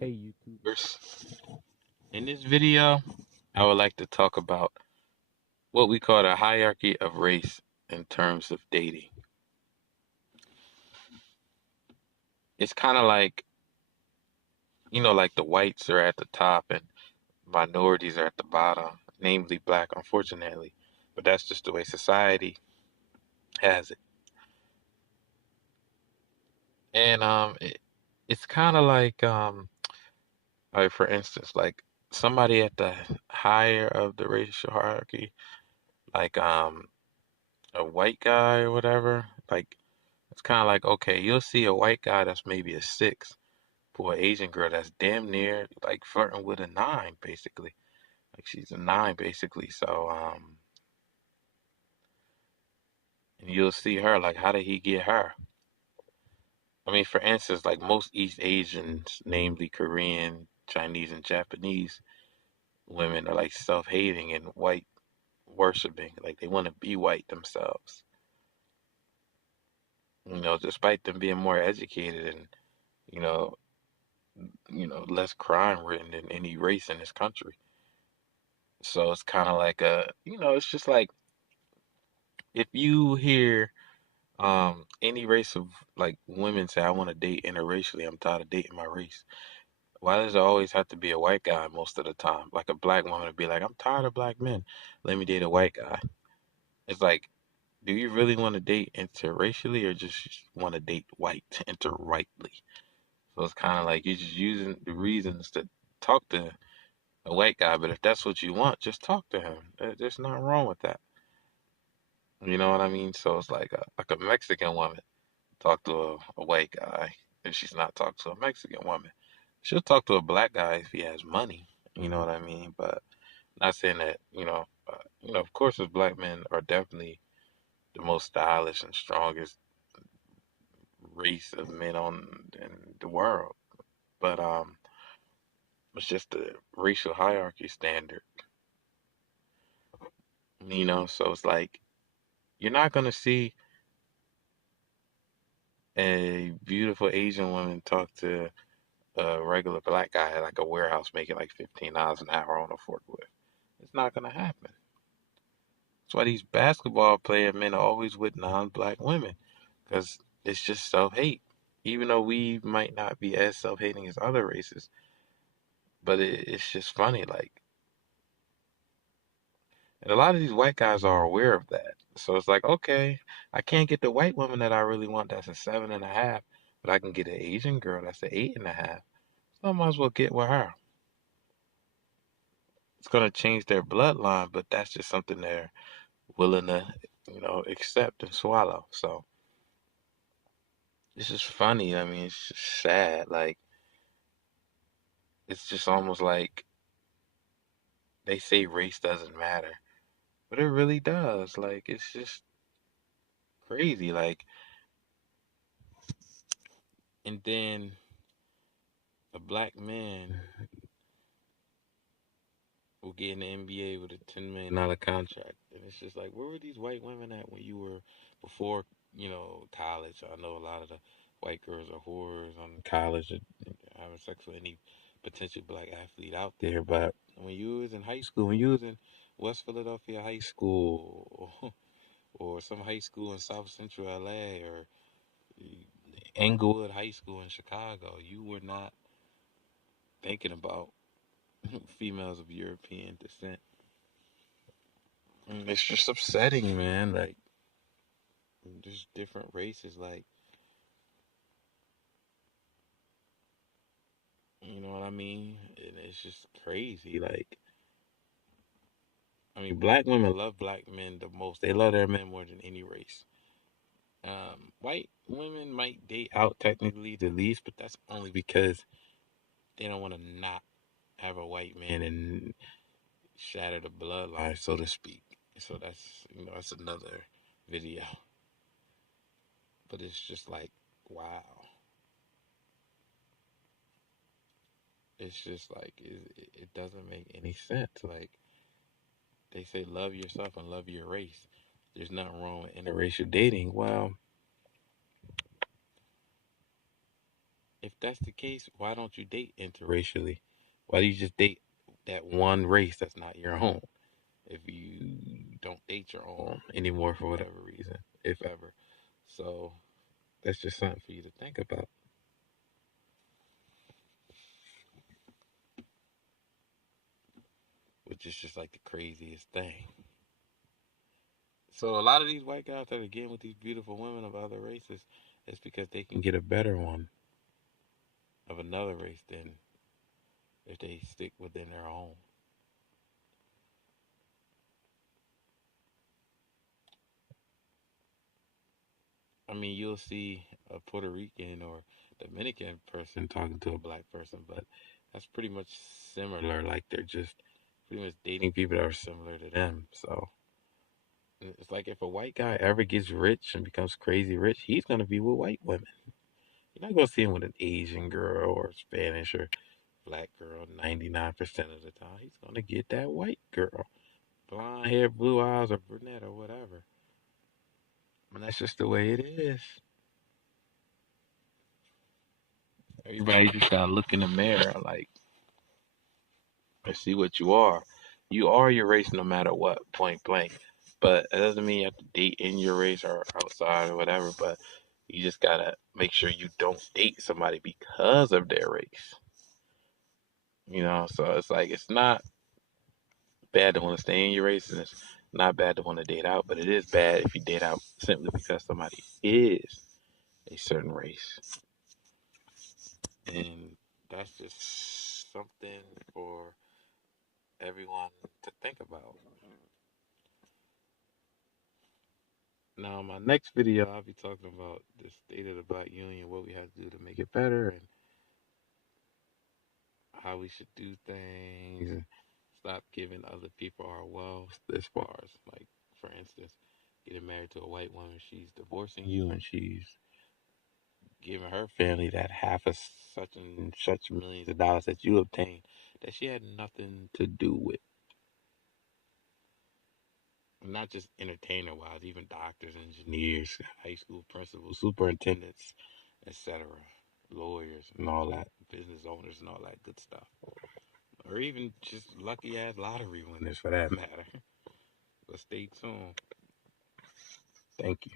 Hey YouTubers. In this video, I would like to talk about what we call the hierarchy of race in terms of dating. It's kind of like, like the whites are at the top and minorities are at the bottom, namely black, unfortunately. But that's just the way society has it. And it's kind of like for instance, like somebody at the higher of the racial hierarchy, like a white guy or whatever, like it's kind of like, okay, you'll see a white guy that's maybe a six for an Asian girl that's damn near like flirting with a nine, basically. Like she's a nine, basically. So, and you'll see her like, how did he get her? I mean, for instance, like most East Asians, namely Korean, Chinese, and Japanese women, are like self-hating and white worshiping. Like they want to be white themselves. Despite them being more educated and you know, less crime written than any race in this country. So it's kind of like it's just like if you hear any race of like women say, I want to date interracially, I'm tired of dating my race. Why does it always have to be a white guy most of the time? Like a black woman would be like, I'm tired of black men. Let me date a white guy. It's like, do you really want to date interracially or just want to date white interrightly? So it's kind of like you're just using the reasons to talk to a white guy, but if that's what you want, just talk to him. There's nothing wrong with that. You know what I mean? So it's like a Mexican woman talk to a white guy if she's not talking to a Mexican woman. She'll talk to a black guy if he has money. You know what I mean? But not saying that of course, as black men are definitely the most stylish and strongest race of men on in the world. But it's just the racial hierarchy standard. So it's like you're not gonna see a beautiful Asian woman talk to a regular black guy at like a warehouse making like $15 an hour on a forklift. It's not gonna happen. That's why these basketball player men are always with non-black women, because it's just self-hate. Even though we might not be as self-hating as other races, but it's just funny. Like, and a lot of these white guys are aware of that. So it's like, okay, I can't get the white woman that I really want that's a 7.5, but I can get an Asian girl that's an 8.5. So I might as well get with her. It's gonna change their bloodline, but that's just something they're willing to, accept and swallow. So it's just funny. I mean, it's just sad. Like it's just almost like they say race doesn't matter, but it really does. Like it's just crazy. Like, and then a black man will get in the NBA with a $10 million contract, and it's just like, where were these white women at when you were before, college? I know a lot of the white girls are whores on college and having sex with any potential black athlete out there, but when you was in high school, when you was in West Philadelphia High School or some high school in South Central LA or Englewood High School in Chicago, you were not thinking about females of European descent. It's just upsetting, man. Like, just different races. Like, you know what I mean? And it's just crazy. Like, I mean, black women love black men the most. They love their men more than any race. White women might date out technically the least, but that's only because they don't want to not have a white man and shatter the bloodline, so to speak. So that's another video. But it's just like, wow. It's just like it doesn't make any sense. Like they say, love yourself and love your race. There's nothing wrong with interracial dating. Well, If that's the case, why don't you date interracially? Why do you just date that one race that's not your own? If you don't date your own anymore for whatever reason, if ever. So that's just something for you to think about, which is just like the craziest thing. So a lot of these white guys that are getting with these beautiful women of other races is because they can get a better one of another race than if they stick within their own. I mean, you'll see a Puerto Rican or Dominican person talking to a black person, but that's pretty much similar. Like they're just pretty much dating people that are similar to them. So it's like if a white guy ever gets rich and becomes crazy rich, he's gonna be with white women. You're not gonna see him with an Asian girl or Spanish or black girl 99% of the time. He's gonna get that white girl. Blonde hair, blue eyes, or brunette or whatever. And that's just the way it is. Everybody just gotta look in the mirror like and see what you are. You are your race no matter what, point blank. But it doesn't mean you have to date in your race or outside or whatever, but you just gotta make sure you don't date somebody because of their race. So it's like it's not bad to want to stay in your race, and it's not bad to want to date out, but it is bad if you date out simply because somebody is a certain race. And that's just something for everyone to think about. Now, my next video, I'll be talking about the state of the Black Union, what we have to do to make it better, and how we should do things, and stop giving other people our wealth. As far as, like, for instance, getting married to a white woman, she's divorcing you, and she's giving her family that half of such and such millions of dollars that you obtained that she had nothing to do with. Not just entertainer wise, even doctors, engineers, high school principals, superintendents, etc., lawyers, and all that, business owners, and all that good stuff. Or even just lucky ass lottery winners for that matter. But stay tuned. Thank you.